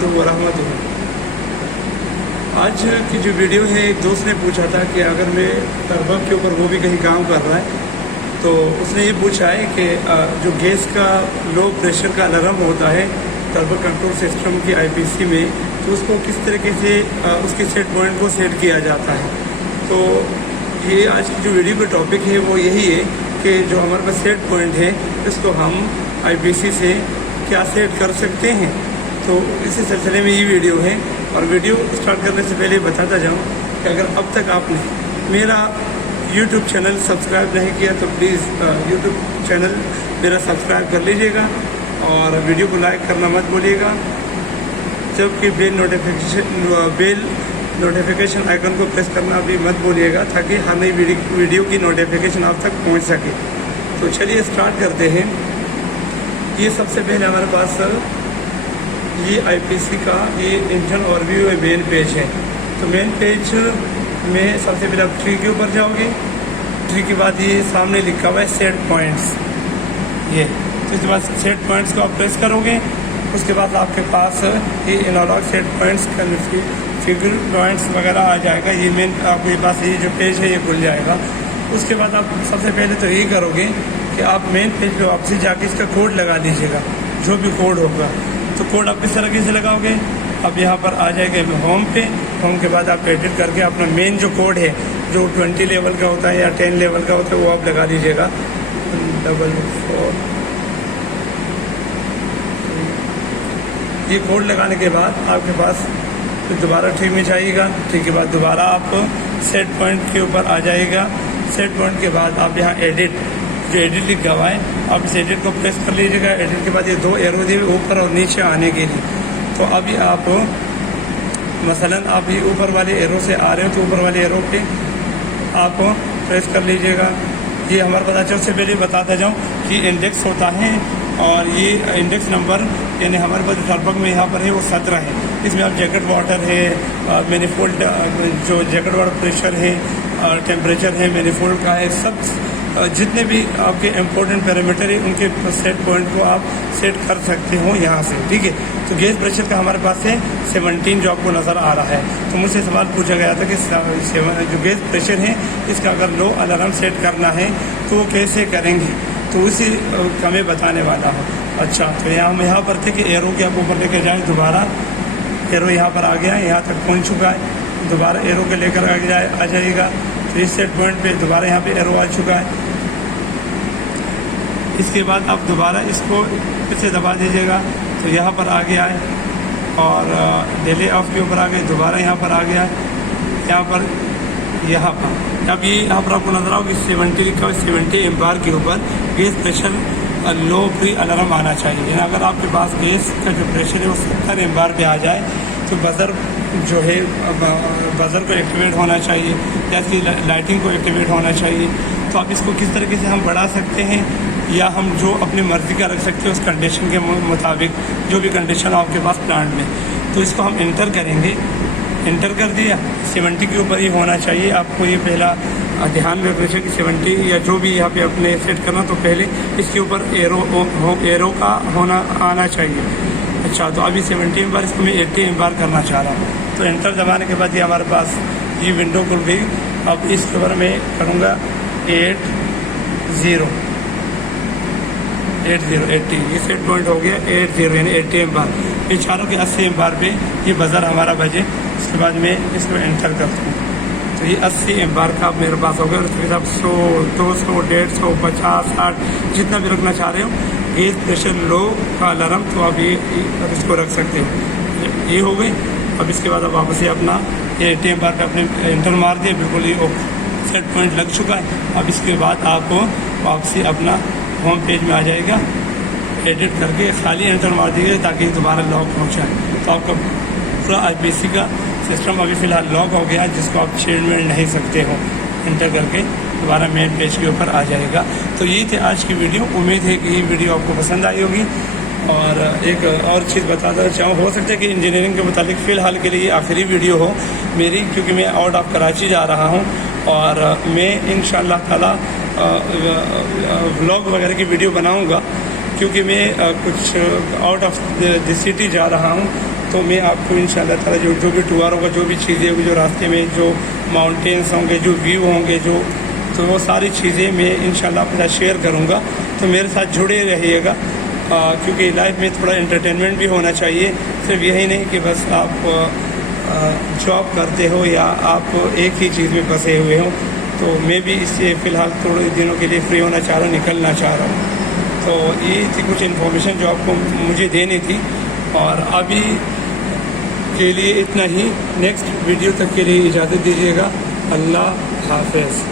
बरकातुहू व रहमतुहू। आज की जो वीडियो है, एक दोस्त ने पूछा था कि अगर मैं टर्बक के ऊपर, वो भी कहीं काम कर रहा है, तो उसने ये पूछा है कि जो गैस का लो प्रेशर का अलार्म होता है टर्बक कंट्रोल सिस्टम की आईपीसी में, तो उसको किस तरीके से उसके सेट पॉइंट को सेट किया जाता है। तो ये आज की जो वीडियो का टॉपिक है वो यही है कि जो हमारे पास सेट पॉइंट है, इसको हम आईपीसी से क्या सेट कर सकते हैं। तो इसी सिलसिले में ये वीडियो है। और वीडियो स्टार्ट करने से पहले बताता जाऊँ कि अगर अब तक आपने मेरा यूट्यूब चैनल सब्सक्राइब नहीं किया तो प्लीज़ यूट्यूब चैनल मेरा सब्सक्राइब कर लीजिएगा और वीडियो को लाइक करना मत भूलिएगा, जबकि बेल नोटिफिकेशन आइकन को प्रेस करना भी मत भूलिएगा, ताकि हर नई वीडियो की नोटिफिकेशन आप तक पहुंच सके। तो चलिए स्टार्ट करते हैं। ये सबसे पहले हमारे पास ये आईपीसी का ये इंजन ओवरव्यू है, मेन पेज है। तो मेन पेज में सबसे पहले आप ट्री के ऊपर जाओगे। ट्री के बाद ये सामने लिखा हुआ है सेट पॉइंट्स, ये तो इसके बाद सेट पॉइंट्स को आप प्रेस करोगे। उसके बाद आपके पास ये analogue set points figure points वगैरह आ जाएगा। ये मेन आपके पास ये जो पेज है ये खुल जाएगा। उसके बाद आप सबसे पहले तो यही करोगे कि आप मेन पेज पे वापसी जाके इसका कोड लगा दीजिएगा, जो भी कोड होगा। तो कोड आप किस तरीके से लगाओगे, अब यहाँ पर आ जाएगा होम पे। होम के बाद आप एडिट करके अपना मेन जो कोड है, जो 20 लेवल का होता है या 10 लेवल का होता है, वो आप लगा दीजिएगा 44। ये कोड लगाने के बाद आपके पास फिर दोबारा ट्री में जाइएगा। ट्री के बाद दोबारा आप सेट पॉइंट के ऊपर आ जाइएगा। सेट पॉइंट के बाद आप यहाँ एडिट, जो एडिट लिखा हुआ है, आप इस एडिट को प्रेस कर लीजिएगा। एडिट के बाद ये 2 एरो दिए ऊपर और नीचे आने के लिए। तो अभी आप मसलन आप ये ऊपर वाले एरो से आ रहे हो, तो ऊपर वाले एरो पे आप प्रेस कर लीजिएगा। ये हमारे पास अच्छा, उससे पहले बताता जाऊँ कि इंडेक्स होता है, और ये इंडेक्स नंबर यानी हमारे पास टर्बक में यहाँ पर है वो 17 है। इसमें आप जैकेट वाटर है, मैनिफोल्ड जो जैकेट वाटर प्रेशर है, टेम्परेचर है, मैनिफोल्ड का है, सब जितने भी आपके इम्पोर्टेंट पैरामीटर है उनके सेट पॉइंट को आप सेट कर सकते हो यहाँ से, ठीक है। तो गैस प्रेशर का हमारे पास है 17 जो आपको नज़र आ रहा है। तो मुझसे सवाल पूछा गया था कि जो गैस प्रेशर है इसका अगर लो अलार्म सेट करना है तो वो कैसे करेंगे, तो उसी का मैं बताने वाला हूँ। अच्छा, तो यहाँ पर थे कि एरो के आप ऊपर लेके जाएँ। दोबारा एरो यहाँ पर आ गया, यहाँ तक पहुँच चुका है। दोबारा एरो के लेकर आ जाइएगा। तो इस सेट पॉइंट पे दोबारा यहाँ पे एरो आ चुका है। इसके बाद आप दोबारा इसको फिर से दबा दीजिएगा, तो यहाँ पर आ गया है। और डिले ऑफ के ऊपर आ गए, दोबारा यहाँ पर आ गया है। यहाँ पर अब ये यहाँ पर आपको नजर आओगे 70 लिखा हुआ, 70 एम्पायर के ऊपर gas pressure low pre alarm आना चाहिए। अगर आपके पास गैस का जो प्रेशर है वो 70 एम्पायर पे आ जाए तो बज़र जो है बज़र को एक्टिवेट होना चाहिए, या इसकी लाइटिंग को एक्टिवेट होना चाहिए। तो आप इसको किस तरीके से हम बढ़ा सकते हैं, या हम जो अपनी मर्ज़ी का रख सकते हैं उस कंडीशन के मुताबिक, जो भी कंडीशन आपके पास प्लांट में। तो इसको हम इंटर करेंगे। इंटर कर दिया, 70 के ऊपर ही होना चाहिए। आपको ये पहला ध्यान में रखना चाहिए कि 70 या जो भी यहाँ पे अपने सेट करना, तो पहले इसके ऊपर एरो का होना आना चाहिए। अच्छा, तो अभी 70 एम्पायर, इसको मैं 80 एम्पायर करना चाह रहा हूँ। तो इंटर दबाने के बाद ये हमारे पास ये विंडो खुल गई। अब इसके ऊपर मैं करूँगा 80, ये सेट पॉइंट हो गया 80 यानी 80 एम्पायर। ये चारों के 80 एम्पायर पे ये बज़र हमारा बजे। उसके बाद मैं इसको एंटर करता हूँ, तो ये 80 एम्पायर का मेरे पास हो गया। और उसके साथ 100, 200, 150, 50, 60 जितना भी रखना चाह रहे हो गैस प्रेशर लो का अलार्म, तो आप ये इसको रख सकते हो। ये हो गई। अब इसके बाद अब वापस अपना ये 80 एम्पायर का अपने एंटर मार दिए, बिल्कुल ये सेट पॉइंट लग चुका है। अब इसके बाद आप वापसी अपना होम पेज में आ जाएगा। एडिट करके खाली एंटर मार दीजिए ताकि दोबारा लॉक पहुँचाए। तो आपका पूरा आईपीसी का सिस्टम अभी फ़िलहाल लॉक हो गया है, जिसको आप चेंज नहीं सकते हो। एंटर करके दोबारा मेन पेज के ऊपर आ जाएगा। तो ये थे आज की वीडियो। उम्मीद है कि ये वीडियो आपको पसंद आई होगी। और एक और चीज़ बताना चाहूँ, हो सकता है कि इंजीनियरिंग के मुतालिक फ़िलहाल के लिए आखिरी वीडियो हो मेरी, क्योंकि मैं आउट ऑफ कराची जा रहा हूँ और मैं इंशाअल्लाह ताला व्लॉग वगैरह की वीडियो बनाऊँगा, क्योंकि मैं कुछ आउट ऑफ द सिटी जा रहा हूँ तो मैं आपको इंशाल्लाह ताला जो भी टूर होगा, जो भी चीज़ें होंगी, जो रास्ते में जो माउंटेन्स होंगे, जो व्यू होंगे, तो वो सारी चीज़ें मैं इंशाल्लाह अपना शेयर करूँगा। तो मेरे साथ जुड़े रहिएगा, क्योंकि लाइफ में थोड़ा एंटरटेनमेंट भी होना चाहिए। सिर्फ यही नहीं कि बस आप जॉब करते हो या आप एक ही चीज़ में फंसे हुए हो। तो मैं भी इससे फ़िलहाल थोड़े दिनों के लिए फ्री होना चाह रहा हूँ, निकलना चाह रहा हूँ। तो ये थी कुछ इन्फॉर्मेशन जो आपको मुझे देनी थी, और अभी के लिए इतना ही। नेक्स्ट वीडियो तक के लिए इजाज़त दीजिएगा। अल्लाह हाफ़िज़।